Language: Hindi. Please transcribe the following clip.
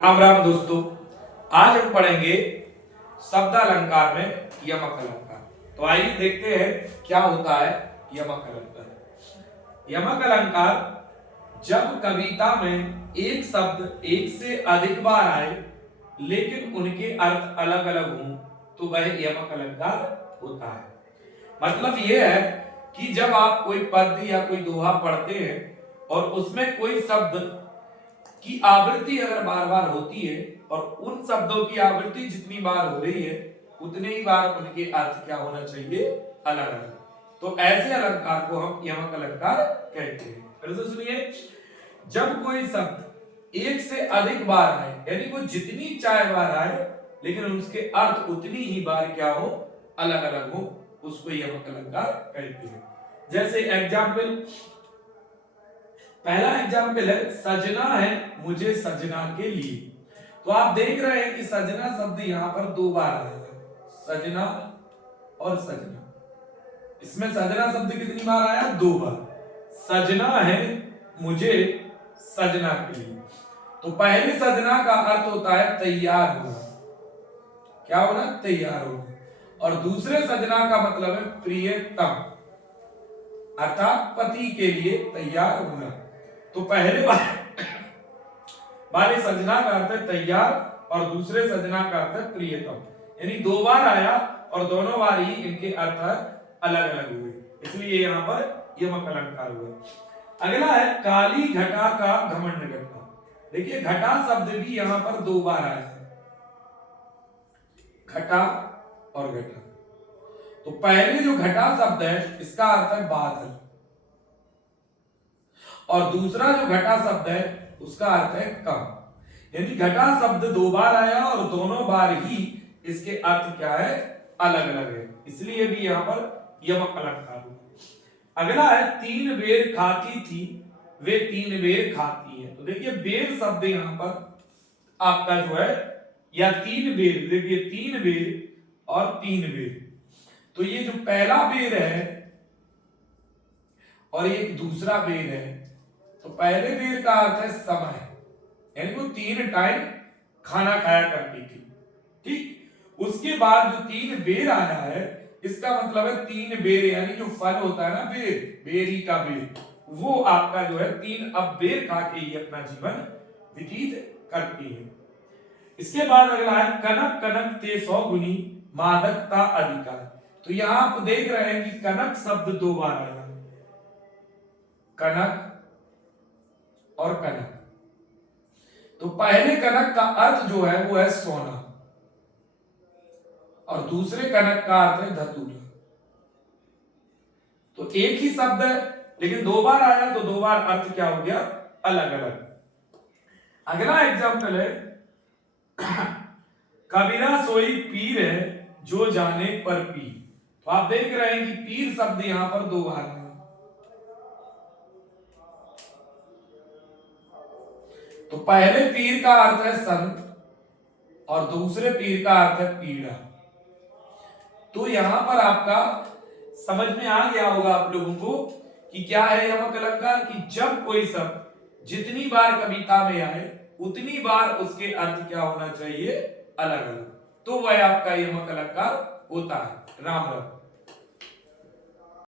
राम राम दोस्तों। आज हम पढ़ेंगे शब्द अलंकार में यमक अलंकार। तो आइए देखते हैं क्या होता है यमक अलंकार। यमक अलंकार जब कविता में एक शब्द एक से अधिक बार आए लेकिन उनके अर्थ अलग अलग हों तो वह यमक अलंकार होता है। मतलब यह है कि जब आप कोई पद या कोई दोहा पढ़ते हैं और उसमें कोई शब्द की आवृत्ति अगर बार बार होती है और उन शब्दों की आवृत्ति जितनी बार हो रही है उतने ही बार उनके अर्थ क्या होना चाहिए, अलग अलग। तो ऐसे अलंकार को हम यमक अलंकार कहते हैं। फिर से सुनिए, जब कोई शब्द एक से अधिक बार आए यानी वो जितनी चाहे बार आए लेकिन उसके अर्थ उतनी ही बार क्या हो, अलग अलग हो, उसको यमक अलंकार कहते हैं। जैसे एग्जाम्पल, पहला एग्जाम्पल है सजना है मुझे सजना के लिए। तो आप देख रहे हैं कि सजना शब्द यहां पर दो बार आया है, सजना और सजना। इसमें सजना शब्द कितनी बार आया, दो बार। सजना है मुझे सजना के लिए। तो पहले सजना का अर्थ होता है तैयार होना, क्या होना, तैयार होना। और दूसरे सजना का मतलब है प्रियतम, अर्थात पति के लिए तैयार होना। तो पहले वाले सजना का अर्थ है तैयार और दूसरे सजना का अर्थ है प्रियतम, यानी दो बार आया और दोनों बार ही इनके अर्थ अलग अलग हुए, इसलिए यहाँ पर यमक अलंकार हुआ। अगला है काली घटा का घमंड घटा। देखिए घटा शब्द भी यहाँ पर दो बार आया है, घटा और घटा। तो पहले जो घटा शब्द है इसका अर्थ है बादल और दूसरा जो घटा शब्द है उसका अर्थ है कम, यानी घटा शब्द दो बार आया और दोनों बार ही इसके अर्थ क्या है, अलग अलग है, इसलिए भी यहां पर यमक अलंकार हुआ। अगला है तीन बेर खाती थी वे तीन बेर खाती है। तो देखिए बेर शब्द यहां पर आपका जो है, या तीन बेर, देखिए तीन बेर और तीन बेर। तो ये जो पहला बेर है और एक दूसरा बेर है, तो पहले बेर का अर्थ है समय, यानी वो तीन टाइम खाना खाया करती थी, ठीक। उसके बाद जो तीन बेर आया है इसका मतलब है तीन बेर, यानी जो फल होता है ना बेर, बेरी का बेर, वो आपका जो है तीन अब बेर खा के ही अपना जीवन व्यतीत करती है। इसके बाद अगला है कनक कनक ते 100 गुनी मादकता अधिका। तो यहां आप देख रहे हैं कि कनक शब्द दो बार आया, कनक और कनक। तो पहले कनक का अर्थ जो है वो है सोना और दूसरे कनक का अर्थ है धतूरा। तो एक ही शब्द है लेकिन दो बार आया तो दो बार अर्थ क्या हो गया, अलग अलग। अगला एग्जाम्पल है कबीरा सोई पीर है जो जाने पर पीर। तो आप देख रहे हैं कि पीर शब्द यहां पर दो बार है। तो पहले पीर का अर्थ है संत और दूसरे पीर का अर्थ है पीड़ा। तो यहां पर आपका समझ में आ गया होगा आप लोगों को कि क्या है यमक अलंकार, कि जब कोई शब्द जितनी बार कविता में आए उतनी बार उसके अर्थ क्या होना चाहिए, अलग अलग, तो वह आपका यमक अलंकार होता है। राम राम।